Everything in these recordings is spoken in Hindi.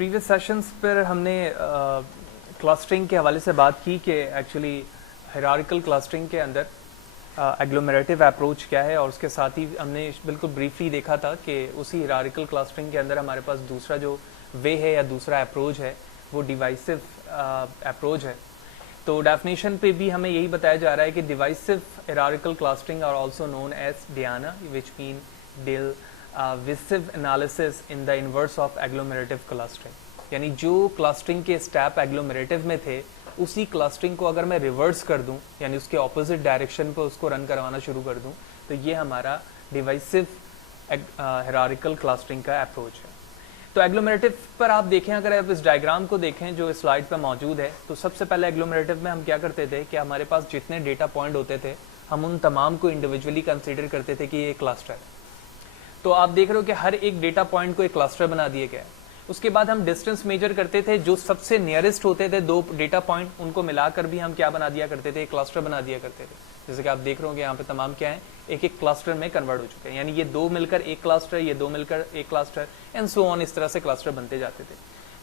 प्रीवियस सेशंस पर हमने क्लस्टरिंग के हवाले से बात की कि एक्चुअली हायरार्किकल क्लस्टरिंग के अंदर एग्लोमेरेटिव अप्रोच क्या है, और उसके साथ ही हमने बिल्कुल ब्रीफली देखा था कि उसी हायरार्किकल क्लस्टरिंग के अंदर हमारे पास दूसरा जो वे है या दूसरा अप्रोच है वो डिवाइसिव अप्रोच है। तो डेफिनेशन पे भी हमें यही बताया जा रहा है कि divisive hierarchical clustering are also known as DIANA which mean divisive analysis in the inverse of agglomerative clustering. यानी जो क्लस्टरिंग के स्टेप एग्लोमेरेटिव में थे उसी क्लस्टरिंग को अगर मैं रिवर्स कर दूं, यानी उसके ऑपोजिट डायरेक्शन पर उसको रन करवाना शुरू कर दूं, तो ये हमारा डिवाइसिव हायरार्किकल क्लस्टरिंग का अप्रोच है। तो एग्लोमेरेटिव पर आप देखें, अगर आप इस डायग्राम को देखें जो इस स्लाइड पर मौजूद है, तो सबसे पहले एग्लोमेरेटिव में हम क्या करते थे कि हमारे पास जितने डेटा पॉइंट होते थे हम उन तमाम को इंडिविजुअली कंसीडर करते थे कि ये क्लस्टर है। तो आप देख रहे हो कि हर एक डेटा पॉइंट को एक क्लस्टर बना दिया गया है। उसके बाद हम डिस्टेंस मेजर करते थे, जो सबसे नियरेस्ट होते थे दो डेटा पॉइंट उनको मिलाकर भी हम क्या बना दिया करते थे, एक क्लस्टर बना दिया करते थे। जैसे कि आप देख रहे हो यहाँ पे तमाम क्या है, एक एक क्लस्टर में कन्वर्ट हो चुके हैं, यानी ये दो मिलकर एक क्लस्टर, ये दो मिलकर एक क्लस्टर एंड सो ऑन, इस तरह से क्लस्टर बनते जाते थे।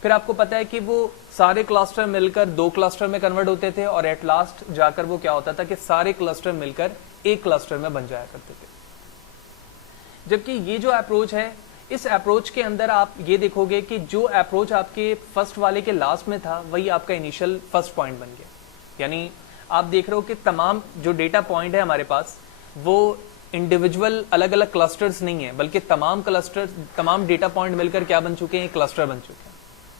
फिर आपको पता है कि वो सारे क्लस्टर मिलकर दो क्लस्टर में कन्वर्ट होते थे और एट लास्ट जाकर वो क्या होता था कि सारे क्लस्टर मिलकर एक क्लस्टर में बन जाया करते थे। जबकि ये जो अप्रोच है, इस अप्रोच के अंदर आप ये देखोगे कि जो अप्रोच आपके फर्स्ट वाले के लास्ट में था वही आपका इनिशियल फर्स्ट पॉइंट बन गया। यानी आप देख रहे हो कि तमाम जो डेटा पॉइंट है हमारे पास वो इंडिविजुअल अलग अलग क्लस्टर्स नहीं है, बल्कि तमाम क्लस्टर, तमाम डेटा पॉइंट मिलकर क्या बन चुके हैं, क्लस्टर बन चुके हैं।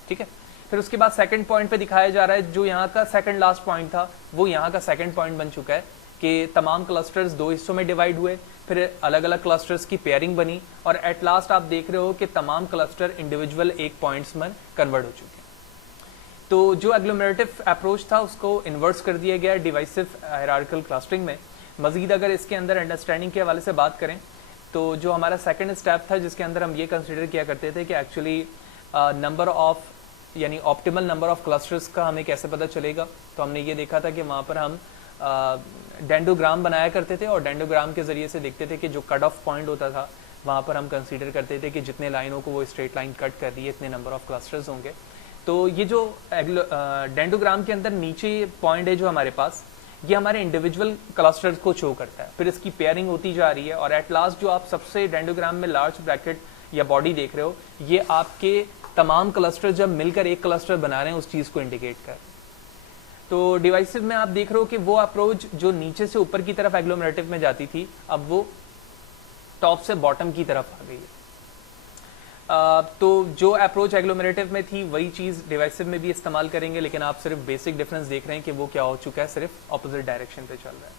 ठीक है। फिर उसके बाद सेकंड पॉइंट पे दिखाया जा रहा है, जो यहाँ का सेकंड लास्ट पॉइंट था वो यहाँ का सेकंड पॉइंट बन चुका है कि तमाम क्लस्टर्स दो हिस्सों में डिवाइड हुए, फिर अलग अलग क्लस्टर्स की पेयरिंग बनी और एट लास्ट आप देख रहे हो कि तमाम क्लस्टर इंडिविजुअल एक पॉइंट्स में कन्वर्ट हो चुके हैं। तो जो एग्लोमेरेटिव अप्रोच था उसको इन्वर्स कर दिया गया डिवाइसिव हायरार्किकल क्लस्टरिंग में। मजीद अगर इसके अंदर अंडरस्टैंडिंग के हवाले से बात करें तो जो हमारा सेकंड स्टेप था जिसके अंदर हम ये कंसिडर किया करते थे कि एक्चुअली नंबर ऑफ, यानी ऑप्टिमल नंबर ऑफ क्लस्टर्स का हमें कैसे पता चलेगा, तो हमने ये देखा था कि वहाँ पर हम डेंडोग्राम बनाया करते थे और डेंडोग्राम के जरिए से देखते थे कि जो कट ऑफ पॉइंट होता था वहाँ पर हम कंसीडर करते थे कि जितने लाइनों को वो स्ट्रेट लाइन कट कर रही है इतने नंबर ऑफ क्लस्टर्स होंगे। तो ये जो डेंडोग्राम के अंदर नीचे पॉइंट है जो हमारे पास, ये हमारे इंडिविजुअल क्लस्टर्स को शो करता है, फिर इसकी पेयरिंग होती जा रही है और एट लास्ट जो आप सबसे डेंडोग्राम में लार्ज ब्रैकेट या बॉडी देख रहे हो, ये आपके तमाम क्लस्टर जब मिलकर एक क्लस्टर बना रहे हैं उस चीज को इंडिकेट कर। तो डिवाइसिव में आप देख रहे हो कि वो अप्रोच जो नीचे से ऊपर की तरफ एग्लोमेरेटिव में जाती थी अब वो टॉप से बॉटम की तरफ आ गई है। तो जो अप्रोच एग्लोमेरेटिव में थी वही चीज डिवाइसिव में भी इस्तेमाल करेंगे, लेकिन आप सिर्फ बेसिक डिफरेंस देख रहे हैं कि वो क्या हो चुका है, सिर्फ ऑपोजिट डायरेक्शन पे चल रहा है।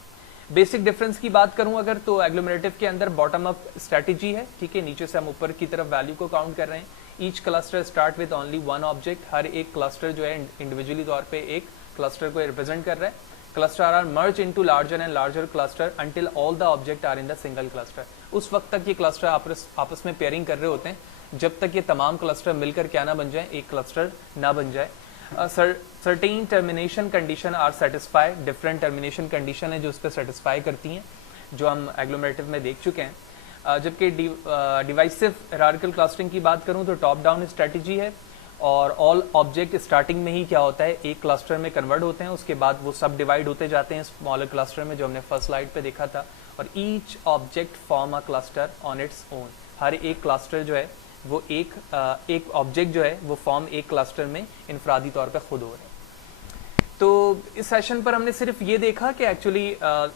बेसिक डिफरेंस की बात करूं अगर, तो एग्लोमेरेटिव के अंदर बॉटम अप स्ट्रेटेजी है। ठीक है, नीचे से हम ऊपर की तरफ वैल्यू को काउंट कर रहे हैं। Each cluster start with only one object, हर एक क्लस्टर जो है इंडिविजुअली तौर पर एक क्लस्टर को रिप्रेजेंट कर रहा है। Cluster are merge into larger and larger cluster until all the object are in the single cluster. उस वक्त तक ये क्लस्टर आपस में पेयरिंग कर रहे होते हैं जब तक ये तमाम क्लस्टर मिलकर क्या ना बन जाए, एक क्लस्टर ना बन जाए। Certain termination condition are satisfy, different termination condition है जो उस पर सेटिस्फाई करती हैं, जो हम एग्लोमेरेटिव में देख चुके हैं। जबकि डिवाइसिव हायरार्किकल क्लस्टरिंग की बात करूं तो टॉप डाउन स्ट्रेटेजी है और ऑल ऑब्जेक्ट स्टार्टिंग में ही क्या होता है, एक क्लस्टर में कन्वर्ट होते हैं, उसके बाद वो सब डिवाइड होते जाते हैं स्मॉलर क्लस्टर में, जो हमने फर्स्ट स्लाइड पे देखा था। और each object form a cluster on its own, हर एक क्लस्टर जो है वो एक ऑब्जेक्ट जो है वो फॉर्म एक क्लस्टर में इनफरादी तौर पे खुद हो रहे हैं। तो इस सेशन पर हमने सिर्फ ये देखा कि एक्चुअली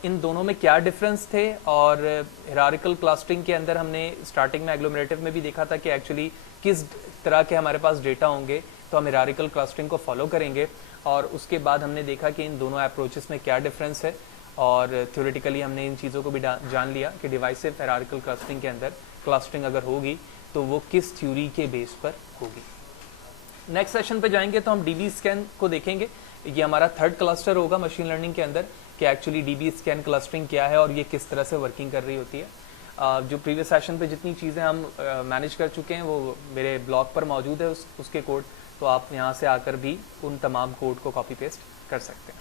इन दोनों में क्या डिफरेंस थे, और हायरार्किकल क्लस्टरिंग के अंदर हमने स्टार्टिंग में एग्लोमेरेटिव में भी देखा था कि एक्चुअली किस तरह के हमारे पास डेटा होंगे तो हम हायरार्किकल क्लस्टरिंग को फॉलो करेंगे। और उसके बाद हमने देखा कि इन दोनों अप्रोचेस में क्या डिफरेंस है, और थ्योरेटिकली हमने इन चीज़ों को भी जान लिया कि डिवाइसिव हायरार्किकल क्लस्टरिंग के अंदर क्लस्टरिंग अगर होगी तो वो किस थ्योरी के बेस पर होगी। नेक्स्ट सेशन पे जाएंगे तो हम डीबी स्कैन को देखेंगे। ये हमारा थर्ड क्लस्टर होगा मशीन लर्निंग के अंदर कि एक्चुअली डीबी स्कैन क्लस्टरिंग क्या है और ये किस तरह से वर्किंग कर रही होती है। जो प्रीवियस सेशन पे जितनी चीज़ें हम मैनेज कर चुके हैं वो मेरे ब्लॉग पर मौजूद है उसके कोड, तो आप यहाँ से आकर भी उन तमाम कोड को कॉपी पेस्ट कर सकते हैं।